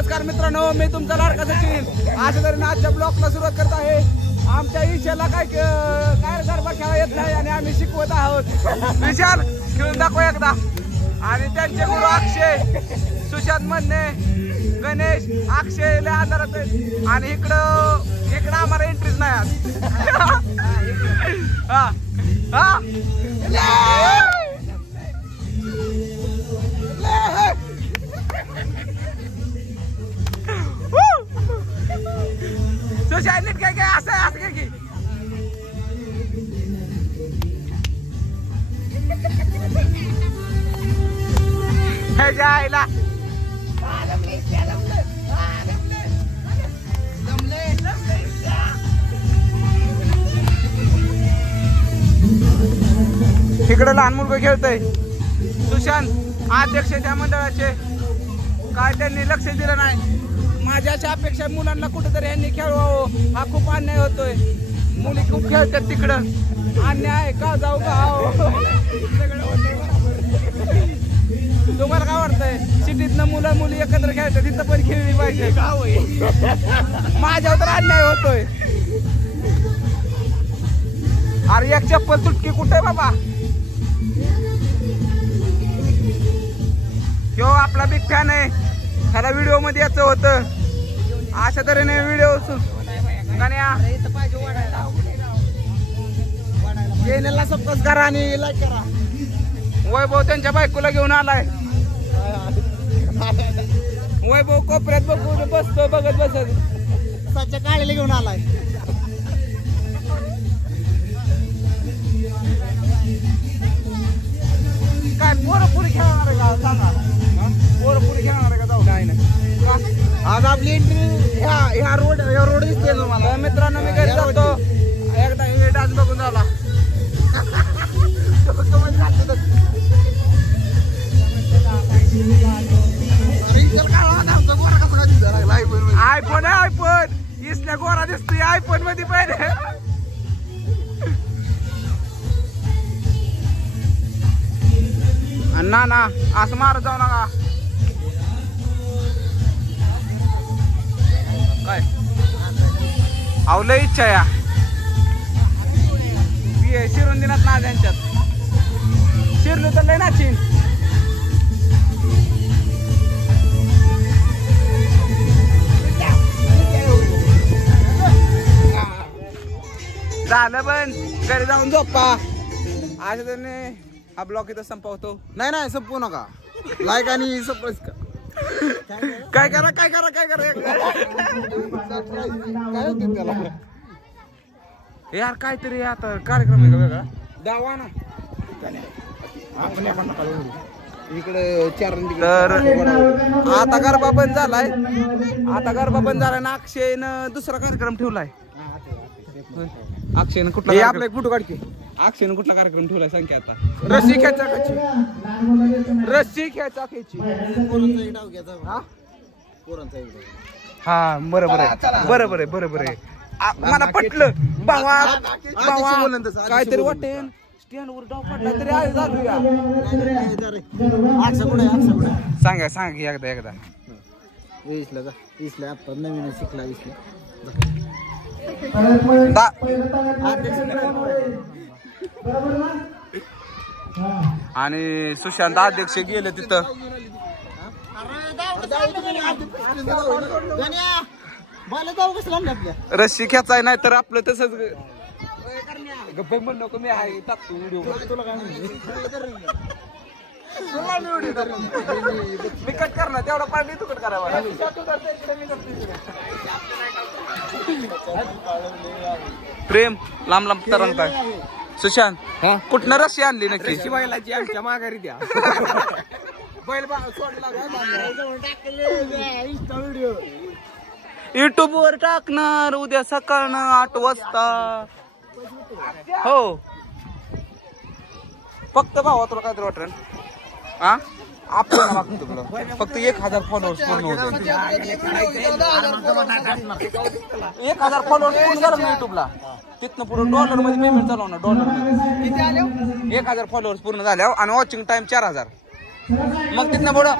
नमस्कार मित्रांनो, मी तुमचा लाडका सचिन. अशा तऱ्हेने आजच्या ब्लॉगला सुरुवात करत आहे. आमच्या ईशाला काय गरबा खेळा येत नाही आणि आम्ही शिकवत आहोत. विशाल खेळून दाखव एकदा. आणि त्यांचे गुरु अक्षय, सुशांत म्हणणे, गणेश, अक्षय लय आजारात आहेत. आणि इकडं आम्हाला एंट्रीच नाही आज. हा हा सुशांत नीट काय असं काय की हे जायला इकडे लहान मुलगा खेळतय. सुशांत अध्यक्ष त्या मंडळाचे, काय त्यांनी लक्ष दिलं नाही. माझ्या अशा अपेक्षा मुलांना कुठेतरी यांनी खेळवावं. हा खूप अन्याय होतोय. मुली खूप खेळतात तिकडं. अन्याय का जाऊ का तुम्हाला काय वाटतंय? सिटीतनं मुलं मुली एकत्र खेळतात, तिथं पण खेळली पाहिजे. माझ्यावर तर अन्याय होतोय. अरे एक चप्पल तुटकी कुठे बाबा? ह्यो आपला बिग फॅन आहे. ह्याला व्हिडिओ मध्ये यायचं होतं. अशा तऱ्हेने व्हिडिओ चॅनलला सबस्क्राइब करा आणि लाईक करा. वैभव त्यांच्या बायकोला घेऊन आलाय. वैभव कोपऱ्यात बघून बसतो, बघत बसत त्याच्या काळीला घेऊन आलाय. काय पोरपुरी खेळणार आहे का? सांगा, पोरपुरी खेळणार आहे का? जाऊ काय नाही. आज आपली एंट्री ह्या रोड दिसते मला. मित्रांनो मी घरी जातो. एकदा हे डान्स बघून झाला. आयफोन इसल्या गोरा दिसतोय. आयफोन मध्ये पाहिजे. ना असं मारत जाऊ नका. काय आवलं इच्छा या शिरून दिनात ना त्यांच्यात शिरलो तर लय नाचीन. झालं पण घरी जाऊन झोपा. असं त्याने हा ब्लॉग इथं संपवतो. नाही संपवू नका. लाईक आणि सबस्क्राइब काय करा यार. काहीतरी आता कार्यक्रम आहे का वेगळा? दावा ना इकडे चार. तर आता गरबा बंद झालाय. ना अक्षयनं दुसरा कार्यक्रम ठेवलाय. अक्षयनं कुठला आपला एक फोटो काढते. अक्षयनं कुठला कार्यक्रम ठेवलाय सांग की आता? रस्सी खेचाखाची. हा बरोबर आहे. मला पटलं भावा. काहीतरी वाटेल स्टँड वर डाव पडला तरी आहे घालूया. सांगा एकदा इसला आता नवीन शिकला. आणि सुशांत अध्यक्ष गेले तिथं. रस्सी खेचाय नाही तर आपलं तसंच गप्पे म्हण नको. मी आहे टाकतो व्हिडिओ. मी कट करणार तेवढा पार्टी तू कट करावा. प्रेम लांब तरंगताय. सुशांत कुठनं रस्सी आणली नक्की? बैलाची आमच्या माघारी द्या. बैल युट्यूब वर टाकणार उद्या सकाळ 8 वाजता. हो फक्त भावा तुला काय वाटेल? हा आपलं फक्त 1000 फॉलोअर्स पूर्ण होते. 1000 फॉलोअर्स पूर्ण झालं ना युट्यूबला. तिथनं पुढे डॉलर मध्ये पेमेंट चालू ना. डॉलर मध्ये 1000 फॉलोअर्स पूर्ण झाल्यावर आणि वॉचिंग टाइम 4000. मग तिथनं पुढं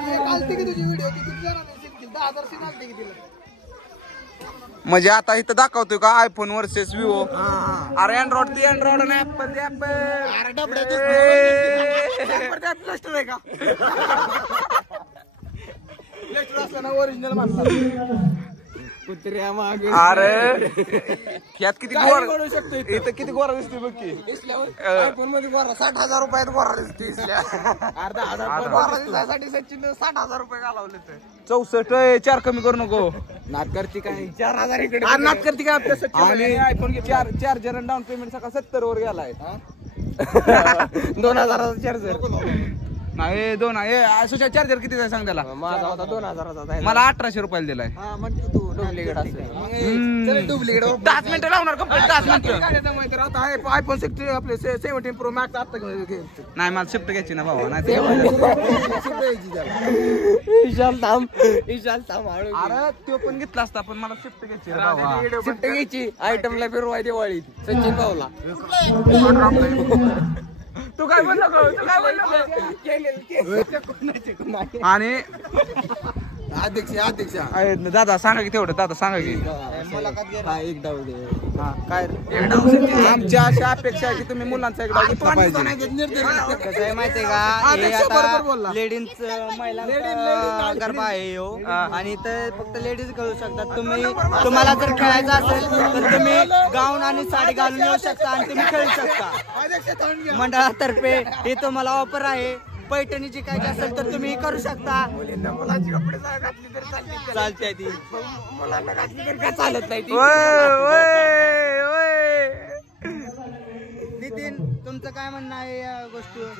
म्हणजे आता इथं दाखवतोय का आयफोन वर्सेस विवो. अरे अँड्रॉइड ती अँड्रॉइड आणि ऍपल ती ऍपल. प्लस्टर आहे का? प्लस्टर असताना ओरिजिनल म्हणतात. अरे यात किती गोरा बनवू शकतो. इथं किती गोरा दिसते बघ की. आयफोन मध्ये गोरा 60,000 रुपयात गोरा दिसते. अर्धा हजार गोरा दिसण्यासाठी सचिन 60,000 रुपये घालवले. 64 4 कमी करू नको. नाटकरची काय 4,000 इकडे. नाटकरची काय आपल्या सचिन आयफोन चार्जर आणि डाऊन पेमेंट सकाळ 70 वर गेलाय. 2,000चा चार्जर नाही. 2 सुशा चार्जर किती सांग त्याला. माझा होता 2,000चा. मला 1,800 रुपयाला दिलाय. तू डुप्लिकेट असेल. डुप्लिकेट 10 मिनिटं लावणार कंप्लीट. 10 मिनिटं आता आयफोन 16 आपले 17 प्रो मॅक्स आता नाही. मला शिफ्ट घ्यायची ना भावा. नाही विशाल थांब. अरे तो पण घेतला असता पण मला शिफ्ट घ्यायची. शिफ्ट घ्यायची आयटमला फिरवाय दिवाळी सचिन भाऊला. तू काय बोललो. आणि अध्यक्ष दादा सांगा की तेवढं. दादा सांगा की एक डाव दे. काय आमच्या अशा अपेक्षा आहे की तुम्ही मुलांचा एक डाव घेतला पाहिजे. कसं आहे माहितीये का. लेडीज महिला गरबा आहे आणि तर फक्त लेडीज खेळू शकतात. तुम्हाला जर खेळायचं असेल तर तुम्ही गाऊन आणि साडी घालून येऊ शकता आणि तुम्ही खेळू शकता. मंडळातर्फे हे तुम्हाला ऑफर आहे. पैठणी जिंकायची असेल तर तुम्ही करू शकता. मुलांची कपडे घातली तर चालते ती. मुलांना घातली तर काय चालत नाही. नितीन तुमचं काय म्हणणं आहे या गोष्टीवर.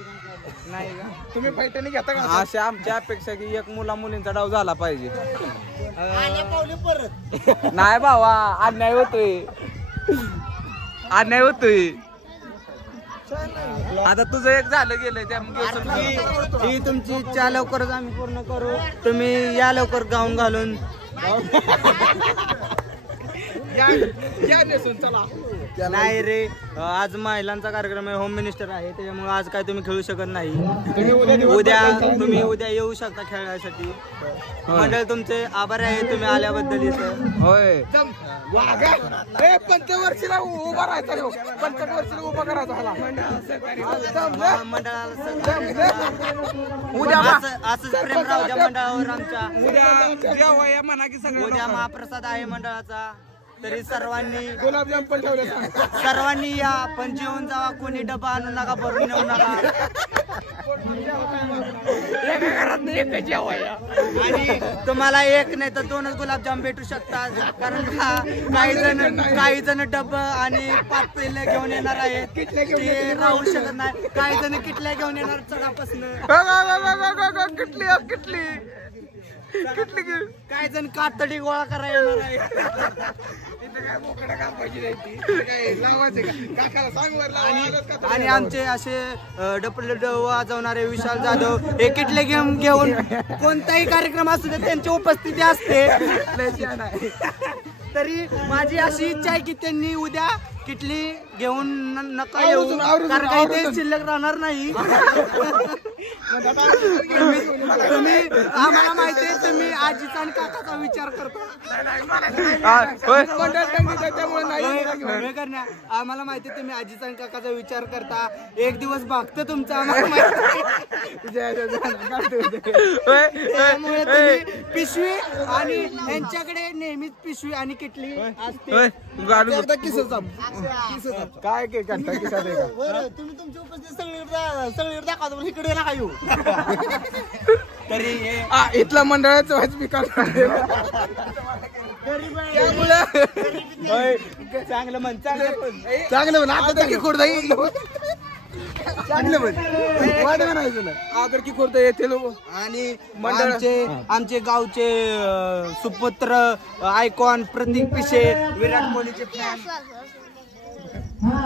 नाही का तुम्ही पैठणी घेता का. अशा आमच्या अपेक्षा की एक मुलींचा डाव झाला पाहिजे. नाही भावा अन्याय होतोय. आता तुझं एक झालं गेलंय त्यामुळे ही तुमची इच्छा लवकरच आम्ही पूर्ण करू. तुम्ही या लवकर गाऊन घालून. नाही रे आज महिलांचा कार्यक्रम आहे. होम मिनिस्टर आहे त्याच्यामुळे आज काय तुम्ही खेळू शकत नाही. उद्या येऊ शकता खेळण्यासाठी. मंडळ तुमचे आभार आहे तुम्ही आल्याबद्दल इथं. होय पंचवर्षीला उभा राहायचा. 65 वर्षीला उभा करायचा मंडळाला असंच प्रेम राहू द्या मंडळावर आमच्या. उद्या महाप्रसाद आहे मंडळाचा. तरी सर्वांनी गुलाबजाम पण ठेवले. सर्वांनी या पण जेवण जावा. कोणी डबा आणू नका भरून नेऊ नका. आणि तुम्हाला एक नाही तर 2च गुलाबजाम भेटू शकतात. कारण काही जण डब आणि पातेले घेऊन येणार आहेत. ते राहू शकत नाही. काही जण किटल्या घेऊन येणार चढापासून. काही जण कातडी गोळा करायला येणार आहे. आणि आमचे असे डपल वाजवणारे विशाल जाधव हे किटले गेम घेऊन कोणताही कार्यक्रम असू दे त्यांची उपस्थिती असते. तरी माझी अशी इच्छा आहे की त्यांनी उद्या किटली घेऊन नका येऊ. कारण काही ते शिल्लक राहणार नाही. तुम्ही आम्हाला माहिती आहे तुम्ही आजीचा आणि काकाचा विचार करता. आम्हाला माहिती आहे तुम्ही आजीचा आणि काकाचा विचार करता. एक दिवस भागतं तुमचं आम्हाला माहिती. त्यामुळे तुम्ही पिशवी आणि यांच्याकडे नेहमीच पिशवी आणि किटली असते. काय करता तुम्ही तुमची उपस्थिती सगळी दाखवतो इकडे नका येऊ. तरी इथला मंडळाचं वाजपिका चांगलं म्हण. आता की खोड चांगलं आगर की खोड येथे आणि आमचे गावचे सुपुत्र आयकॉन प्रतीक पिशे विराट कोहलीचे फॅन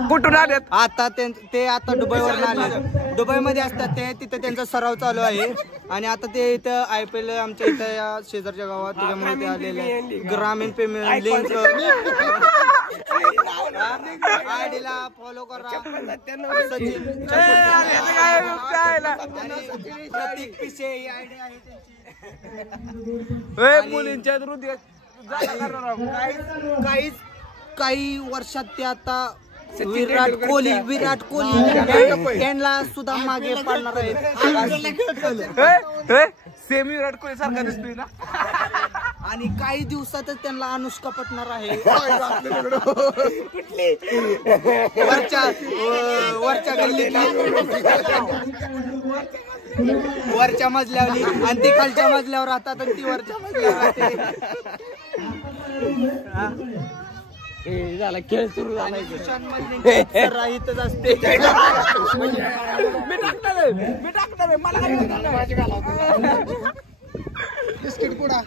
कुठून आलेत? आता ते आता दुबईवरून आले. दुबईमध्ये असतात ते, तिथे त्यांचा सराव चालू आहे. आणि आता ते इथं IPL आमच्या इथं या शेजारच्या गावात, त्याच्यामुळे ते आलेले आहे. ग्रामीण प्रीमियर लीग आयडीला फॉलो करा. सचिन प्रतीक पिशे ही आयडी आहे त्यांची. मुलींच्या हृदयात काही वर्षात ते आता विराट कोहली त्यांना सुद्धा मागे पाडणार आहेत. सेमी विराट कोहली सारखा दिसतोय ना. आणि काही दिवसातच त्यांना अनुष्का पटणार आहे. वरच्या गल्लीतली वरच्या मजल्यावरली, आणि ती खालच्या मजल्यावर राहतात आणि ती वरच्या मजल्यावर राहते. झाला खेळ सुरू झाला. राहितच असते. मी टाकणार मला बिस्किट पुडा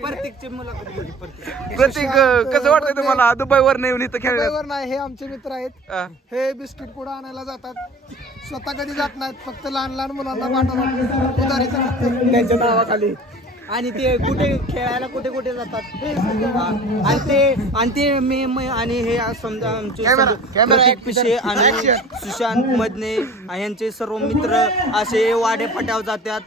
प्रत्येकची मुलाखत. प्रतीक कसं वाटतंय तुम्हाला दुबईवर येऊन इथं खेळण्यात? दुबईवर नाही, हे आमचे मित्र आहेत. हे बिस्किट पुडा आणायला जातात, स्वतः कधी जात नाहीत, फक्त लहान लहान मुलांना पाठवतात उधारीचं त्यांच्या नावाखाली. आणि ते कुठे खेळायला कुठे कुठे जातात. आणि ते आणि हे समजा आमचे प्रतीक पिशे आणि सुशांत मदने यांचे सर्व मित्र असे वाडे फट्यावर जातात.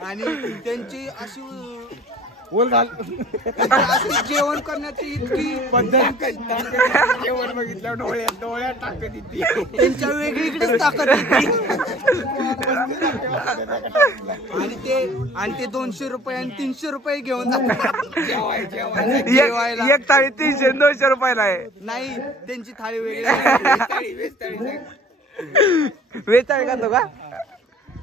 आणि त्यांची अशी जेवण करण्याची इतकी पद्धत, जेवण बघितलं डोळ्यात टाकत येते. त्यांच्या वेगळीकडेच ताकद येते. आणि ते 200 रुपये आणि 300 रुपये घेऊन जातात जेवायला. एक थाळी 300-200 रुपयाला आहे. नाही, त्यांची थाळी वेगळी. वेचाळी खातो का?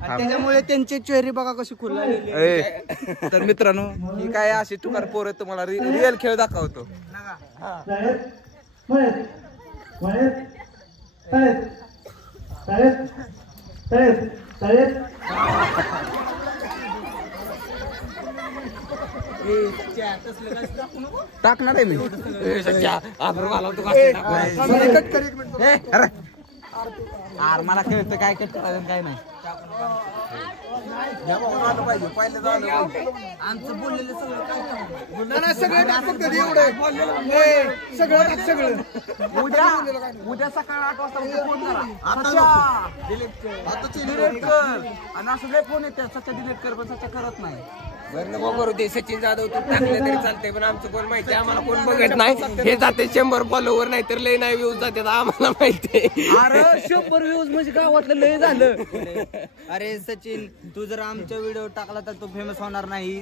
आणि त्याच्यामुळे त्यांचे चेहरे बघा कशी खुललेले. तर मित्रांनो, ही काय अशी टुकार पोरं तुम्हाला रिअल खेळ दाखवतो. टाकणार आहे मी. मला खेळतं काय कट करायचं काय नाही. आमचं बोललेलं सगळं काय सगळं फक्त एवढं सगळं उद्या सकाळी 8 वाजता फोन करा. डिलीट कर. आणि असं लय फोन येते, सच्चा डिलीट कर, पण सच्चा करत नाही. नको करू ते. सचिन जाधव तू टाकले तरी चालतंय, पण आमचं कोण माहिती, आम्हाला कोण बघत नाही. हे जाते 100 फॉलोवर, नाही तर लय नाही व्ह्यूज जाते, आम्हाला माहितीये. अरे 100 व्ह्यूज म्हणजे गावातलं लय झालं. अरे सचिन, तू जर आमचा व्हिडिओ टाकला तर तू फेमस होणार नाही.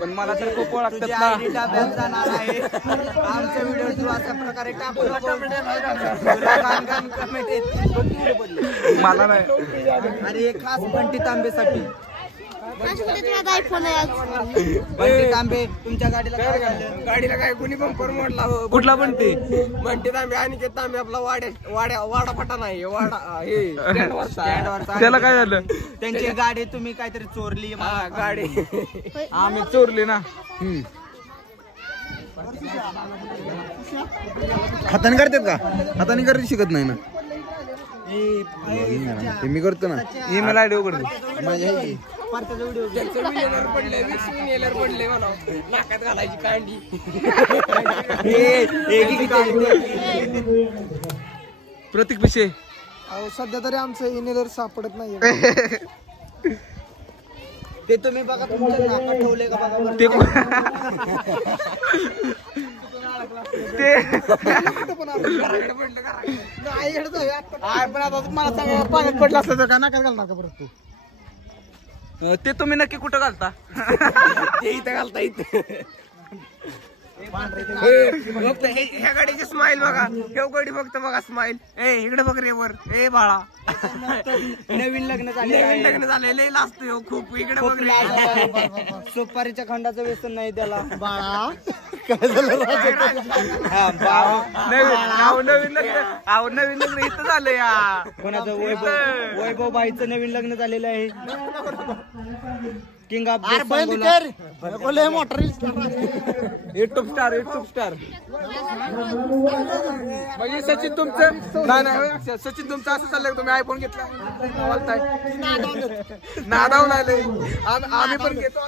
पण मला तर खूप ओळखतात तुझी ना. आयडी डाब्यात जाणार आहे. आमचा व्हिडिओ तू अशा प्रकारे टाकू नको. कमेंट येत. मला नाही. अरे हे खास बंटी तांबेसाठी. आयफोन आहे आज. बंटी तांबे, तुमच्या गाडीला काय झालं? गाडीला काय कुणी बंपर मोडला. कुठला पण ते म्हणते तांबे आणि तांबे आपला वाडा फटा नाही, वाडा हे स्टँडवरचा. त्याला काय झालं? त्यांची गाडी तुम्ही काहीतरी चोरली. गाडी आम्ही चोरली ना. हाताने करतात का? हाताने करायला शिकत नाही ना. मी करतो ना. ईमेल आयडी उघडली. विनेलर पडले, विनेलर पडले म्हणा, नाकात घालायची कांडी. प्रतीक पिशे. सध्या तरी आमचं इनेलर सापडत नाही. ते तुम्ही बघा, तुमच्या नाकात ठेवले का बघा बरं. पण आता मला सांगा, पाण्यात पडलं असलं तर का नाकात घालणार का परत तू? ते तुम्ही नक्की कुठं घालता? ते इथं घालता इथं. ह्या गाडीची स्माइल बघा, ह्या गाडी फक्त बघा स्माइल. इकडे बघ रे वर. बाळा, नवीन लग्न झाले. नवीन लग्न झाले, लय लाजतोय खूप. इकडे बघ रे. सुपारीच्या खंडाचं व्यसन नाही त्याला. बाळा नवीन लग्न इथं झालं या कोणाचं वैभव बाईचं नवीन लग्न झालेलं आहे. King of motor YouTube star म्हणजे सचिन तुमचं नाही सचिन तुमचं असं चाललंय तुम्ही आयफोन घेतला नादावून आले आम्ही पण घेतो.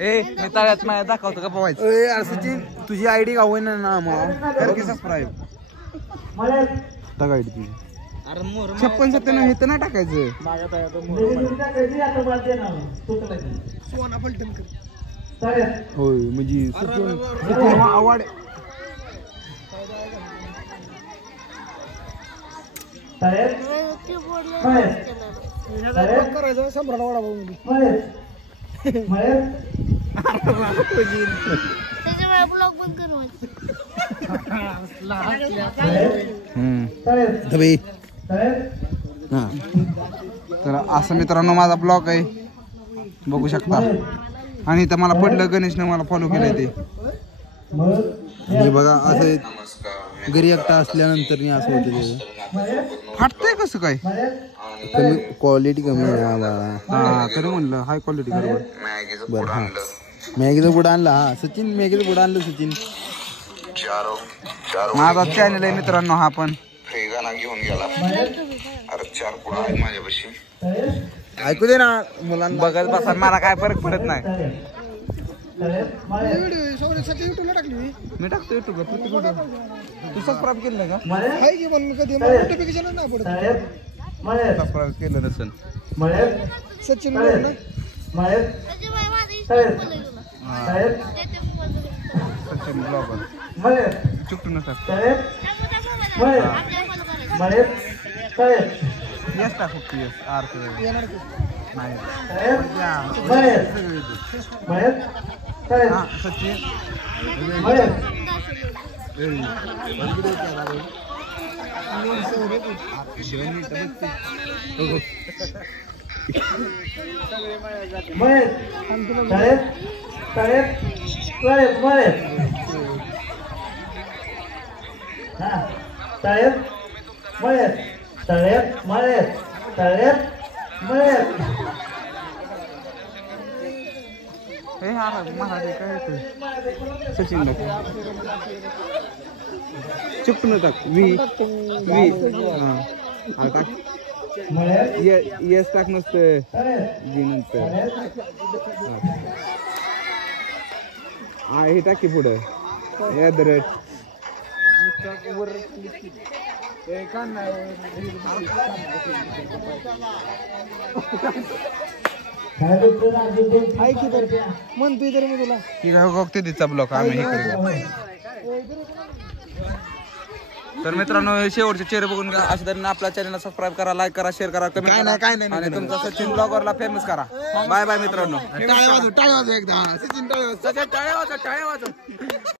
ए मी तळ्यात माझ्या दाखवतो का पवायचं. सचिन तुझी आयडी का होईना ना मला कर की सबस्क्राईब टाका आयडी तुझी 56-97 हे तर नाही टाकायचं. होय म्हणजे सचिन आवाड करायचं सम्राट वडापाव मध्ये त्याच्यामुळे ब्लॉग बंद करू. तर असं मित्रांनो माझा ब्लॉग आहे बघू शकता. आणि इथं मला पडलं गणेशने मला फॉलो केलंय ते म्हणजे बघा असं घरी एकटा असल्यानंतर असं होतं ते फाटतंय कसं काय कमी क्वालिटी कमी आहे. हा तरी म्हणलं हाय क्वालिटी बरोबर बरं. हा मॅगीचं पुढं आणलं. हा सचिन मॅगीचं पुढं आणलं सचिन. माझा चॅनल आहे मित्रांनो हा पण घेऊन गेला. अरे 4 पुढं आहेत माझ्यापाशी. ऐकू दे ना मुलांना बघत बसा मला काय फरक पडत नाही. युट्यूबला टाकली मी टाकतो युट्यूबला प्रत्येक व्हिडिओ. तू सबस्क्राईब केलं का? हाय की पण कधी नोटिफिकेशन नाही पडत. सबस्क्राईब केलं नसेल सचिन बोल ना त्याच्यामुळे माझं Instagram follow आहे तुला. सचिन ब्लॉगर चुकटू नसतात. येस टाक फक्त येस आर्थ नाही हा सचिन हे हा महाराज काय येतं सचिन चुकटू न टाक वी हा टाक येस टाक नसतं जी नंतर हा हे टाकी पुढं यादरट ऐकी तर म्हणतोय तरी मी तुला की काय बघते तिचा ब्लॉक आम्ही हे करू. तर मित्रांनो शेवटचे चेहरे बघून अशा तऱ्हेने आपल्या चॅनलला सबस्क्राईब करा, लाईक करा, शेअर करा, कमेंट करा आणि तुमचा सचिन ब्लॉगरला फेमस करा. बाय बाय मित्रांनो. टाळ्या वाजव एकदा सचिन टाळ्या वाजव.